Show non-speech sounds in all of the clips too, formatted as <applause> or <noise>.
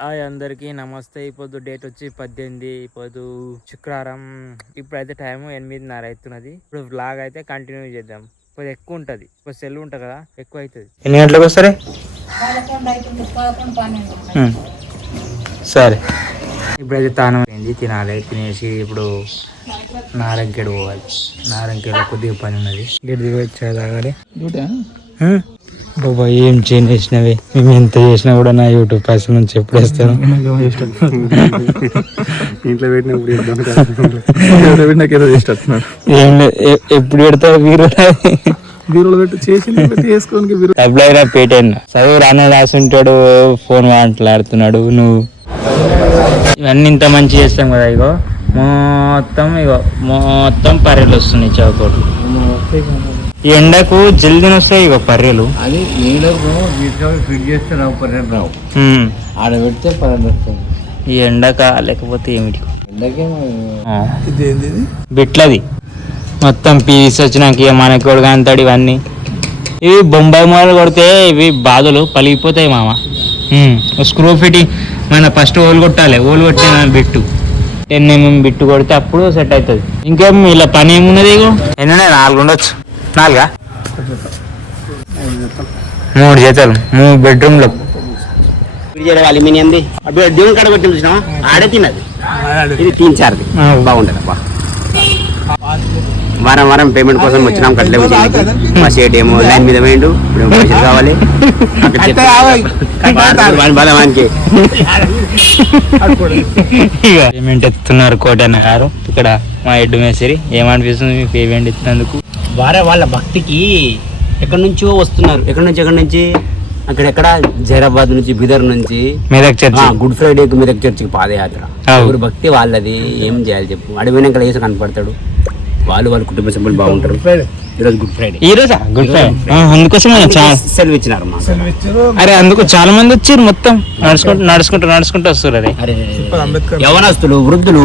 Hi అందరికి నమస్తే. ఇప్పుడు డేట్ వచ్చి పద్దెనిమిది ఇప్పుడు శుక్రవారం. ఇప్పుడైతే టైం ఎనిమిదిన్నర అవుతున్నది ఇప్పుడు వ్లాగ్ అయితే కంటిన్యూ చేద్దాం. ఇప్పుడు ఎక్కువ ఉంటది. ఇప్పుడు సెలవు ఉంటుంది కదా ఎక్కువ అవుతుంది ఎన్ని గంటలకు వస్తారే సరే. ఇప్పుడైతే తానం అయింది. తినాలి తినేసి ఇప్పుడు నారంకేడు పోవాలి. నారంకేడు కొద్దిగా పని ఉన్నది. గిడి దిగి వచ్చా తాగాలి హ్మ్? బాబా ఏం చేంజ్ చేసినవి? మేము ఎంత చేసినా కూడా నా యూట్యూబ్ పైసల నుంచి ఎప్పుడు వేస్తాను? ఇంట్లో పెట్టినప్పుడు ఏం ఎప్పుడు పెడతావు మీరు బీరులో పెట్టి చేసి పేటెన్. చదువు రానే రాసుంటాడు ఫోన్ మాట్లాడుతున్నాడు నువ్వు. ఇవన్నీ ఇంత మంచి చేస్తాం కదా ఇగో. మొత్తం ఇగో మొత్తం పర్రెలు వస్తున్నాయి చౌకోట్లు. ఈ ఎండకు జల్దీని వస్తాయి ఇగో పర్రెలు. అది నీళ్ళకు తీసుకొని ఫిట్ చేస్తే రావు పర్యటన రావు. ఆడ పెడితే పర్యటన వస్తుంది ఈ ఎండక లేకపోతే ఏమిటి బిట్లది. మొత్తం పీస్ వచ్చినాక ఇక మనకి కొడుకంతాడు ఇవన్నీ. ఇవి బొంబాయి మూలలు కొడితే ఇవి బాధలు పలిగిపోతాయి మామ. స్క్రూ ఫిట్టింగ్ మన ఫస్ట్ ఓలు కొట్టాలి. ఓలు కొట్టిన బిట్టు. టెన్ ఎంఎం బిట్టు కొడితే అప్పుడు సెట్ అవుతుంది. ఇంకేం ఇలా పని ఏమున్నది ఇగో? ఎన్ని ఉన్నాయి? నాలుగు ఉండొచ్చు నాలుగా? మూడు జతలు మూడు బెడ్రూమ్లు. చేయడం అల్యూమినియంది. అప్పుడు దేవుని కాడ కొట్టి చూసినా ఆడే తిన్నది. ఇది తీన్ చార్ది బాగుంటది అబ్బా. వారం వారం పేమెంట్ కోసం వచ్చినాం కట్లే మా షేట్ ఏమో లైన్ మీద వేయండు. ఇప్పుడు కావాలి. పేమెంట్ ఎత్తున్నారు కోటన్న గారు. ఇక్కడ మా హెడ్ మేసరి ఏమనిపిస్తుంది? మీ పేమెంట్ ఎత్తినందుకు? వారే వాళ్ళ భక్తికి ఎక్కడి నుంచో వస్తున్నారు. ఎక్కడి నుంచి ఎక్కడి నుంచి? అక్కడెక్కడ జైరాబాద్ నుంచి బిదర్ నుంచి. Medak church. Good Friday Medak చర్చికి పాదయాత్ర. ఎవరి భక్తి వాళ్ళది? ఏం చేయాలి చెప్పు. అడిపోయినాక లేసి కనపడతాడు. వాళ్ళు వాళ్ళ కుటుంబ సభ్యులు బాగుంటారు. ఈరోజు గుడ్ ఫ్రైడే. ఈ రోజా? Good Friday. అందుకోసం సెలవు ఇచ్చినారు మా అరే అందుకు చాలా మంది వచ్చారు మొత్తం. నడుచుకుంటూ నడుచుకుంటూ నడుచుకుంటూ వస్తారు అరే అరే యవనస్తులు వృద్ధులు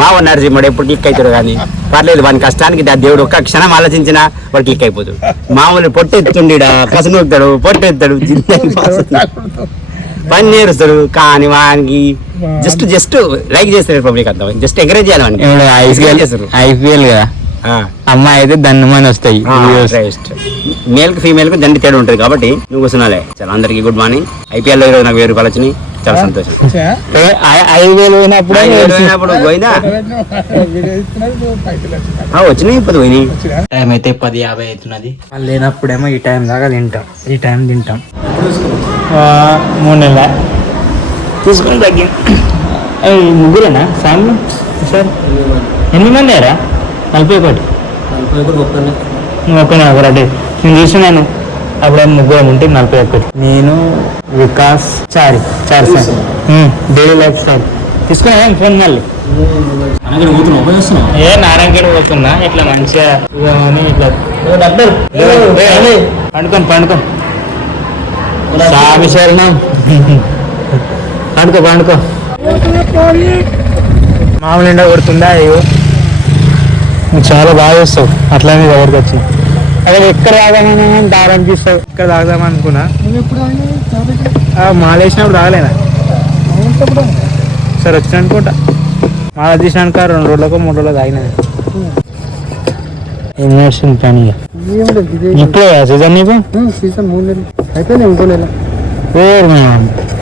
మావ నరసింహుడు ఎప్పుడు క్లిక్ అవుతాడు కానీ పర్లేదు వాని కష్టానికి ఆ దేవుడు ఒక్క క్షణం ఆలోచించినా వాడు క్లిక్ అయిపోతాడు మామూలు పొట్టెత్తాడు జిందగీ పాసుతుంది. పని నేరుస్తాడు కానీ వానికి జస్ట్ జస్ట్ లైక్ చేస్తారు పబ్లిక్ అంతా. జస్ట్ ఎంకరేజ్ చేయాలి ఐపీఎల్ చేస్తారు. ఐపీఎల్ కదా? అమ్మాయి అయితే దన్నుమని వస్తాయి. మేల్కి ఫీమేల్కి దండి తేడా ఉంటుంది కాబట్టి నువ్వు కూర్చున్నాలే. చాలా అందరికి గుడ్ మార్నింగ్. ఐపీఎల్లో ఈరోజు నాకు వెయ్యి రూపాయలు వచ్చినాయి. చాలా సంతోషం. ఏ, ఐ- ఐదు వేలు పోయినప్పుడు ఆ, వచ్చినాయి ఇప్పుడు పోయినాయి. టైం అయితే పది యాభై అవుతున్నది. లేనప్పుడేమో ఈ టైం దాకా తింటాం. ఈ టైం తింటాం. ఆ, మూడు నెలల? తీసుకుని తగ్గి. ముగ్గురేనా? ఫ్యామిలీ సార్ ఎనిమిది మంది రా నలభై ఒకటి. నువ్వు ఒక్కనే ఒకటి నేను చూసినాను అప్పుడే ముగ్గురం ఉంటే నలభై ఒకటి నేను Vikas Chari Chari sir. Daily lifestyle తీసుకున్నా ఫోన్ మళ్ళీ? ఏ నారాయణగడ పోతున్నా. ఇట్లా మంచిగా ఇట్లా. డబ్బులు. పండుకొని పండుకో స్వామి శరణం. పండుకో పండుకో. మామూలు ఎండ కొడుతుందా అయ్యో? నువ్వు చాలా బాగా చేస్తావు. అట్లానే దగ్గరికి వచ్చి. అదే ఎక్కడ తాగామని దారం తీస్తావు ఇక్కడ తాగుదాం అనుకున్నా. ఆ, మాల వేసినప్పుడు తాగలేనా? సరే వచ్చిన అనుకుంటా. మాల తీసినాక రెండు రోజులకు మూడు రోజులు తాగినది ఏం నడుస్తుంది పని ఇక? ఇప్పుడే సీజన్ నీకు? సీజన్ మూడు నెలలు. అయితే ఇంకో నెల. ఓరు మా.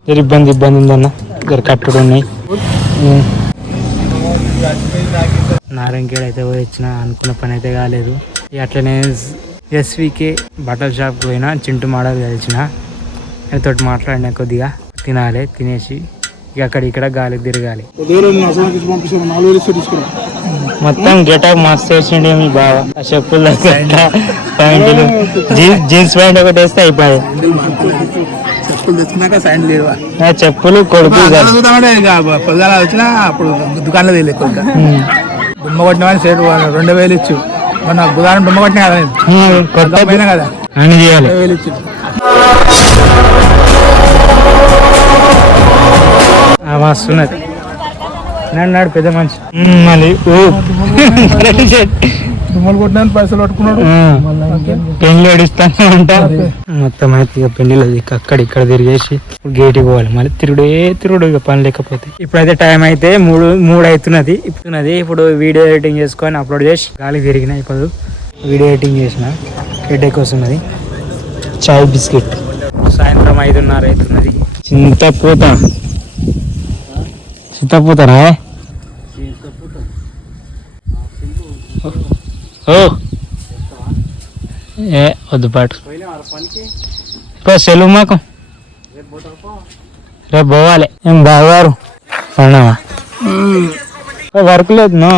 జర ఇబ్బంది ఇబ్బంది ఉందన్న జర కట్టుడు ఉన్నాయి. ఉం. నారంకేడ్ అయితే పోయి వచ్చిన అనుకున్న పని అయితే కాలేదు. అట్లనే ఎస్వికే బట్టల షాప్కి పోయినా చింటు మాడలు కలిసిన తోటి మాట్లాడినా కొద్దిగా తినాలి తినేసి ఇక అక్కడ ఇక్కడ గాలికి తిరగాలి. మొత్తం గెటప్ మస్తు వేసిండే మీ బావ. ఆ చెప్పులు <laughs> ప్యాంటులు జీన్స్ జీన్స్ ప్యాంట్ ఒకటి వేస్తే అయిపోయాయి చెప్పులు కొడుకు వచ్చినా అప్పుడు దుకాణంలో తెలియదు. దుమ్మ కొట్టిన వాళ్ళు రెండు వేలు ఇచ్చు. దుమ్మ కొట్టినా కదా కొత్త కదా. చేయాలి. నాడు పెద్ద మనిషి. మళ్ళీ ఊ. <laughs> <laughs> <laughs> తుమ్మలు కొట్టినాను పైసలు పట్టుకున్నాడు. పెళ్ళి ఏడుస్తానే ఉంటా. మొత్తం అయితే ఇక పెళ్ళిలో అక్కడ ఇక్కడ తిరిగేసి గేట్కి పోవాలి. మళ్ళీ తిరుగుడే తిరుగుడు ఇక పని లేకపోతే. ఇప్పుడైతే టైం అయితే మూడు మూడు అవుతున్నది. ఇప్పుడున్నది. ఇప్పుడు వీడియో ఎడిటింగ్ చేసుకొని అప్లోడ్ చేసి గాలి తిరిగిన ఇప్పుడు. వీడియో ఎడిటింగ్ చేసిన. హెడేక్ వస్తున్నది. చాయ్ బిస్కెట్ సాయంత్రం ఐదున్నర అవుతున్నది. చింతపూత. చింతపూతనా ఓ. ఏ వద్దు పాటు. ఇప్పుడు సెలవు మాకు. రేపు పోవాలి. ఏం బాగారు అవునావా వర్క్ లేదు నో.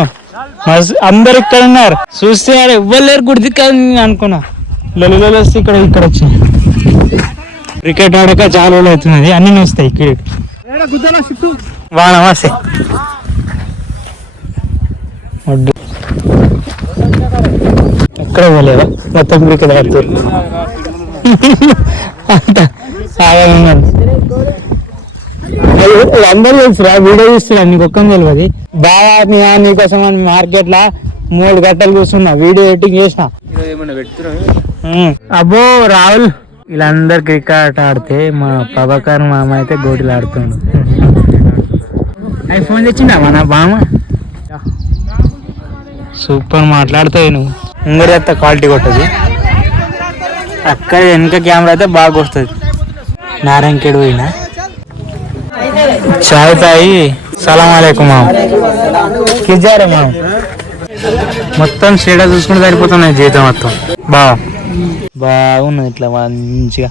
మస్తు అందరు ఇక్కడ ఉన్నారు. చూస్తే ఇవ్వలేరు ఎవ్వరు లేరు గుడిది కాదు నేను అనుకున్నా. లొల్లి వస్తే ఇక్కడ ఇక్కడ వచ్చి. క్రికెట్ ఆడక చాలా రోజులు అవుతున్నది. అన్ని వస్తాయి క్రికెట్ వాన వస్తాయి వడ్డు ఎక్కడ పోలేవా మొత్తం ఉన్నాడు అందరూ తెలుసురా వీడియో చూస్తున్నా నీకు ఒక్కని తెలియదు. బాగా నీ- నీకోసం అని మార్కెట్లా మూడు గంటలు కూర్చున్నా వీడియో ఎడిటింగ్ చేసిన. అబ్బో రాహుల్. వీళ్ళందరు క్రికెట్ ఆడితే మా ప్రభాకర్ మామ అయితే గోటీలు ఆడుతుండు. ఫోన్ తెచ్చిండా నా బామ సూపర్ మాట్లాడుతావు నువ్వు. ముంగడి అంత క్వాలిటీ కొట్టదు. అక్కడ వెనక కెమెరా అయితే బాగా వస్తుంది నారాయణకేడు పోయిన. చాయ్ తాగి సలాం అలైకుం మామ. కిజారే మొత్తం సీడ చూసుకుంటే సరిపోతున్నాయి జీతం మొత్తం. బా బాగున్నది ఇట్లా మంచిగా.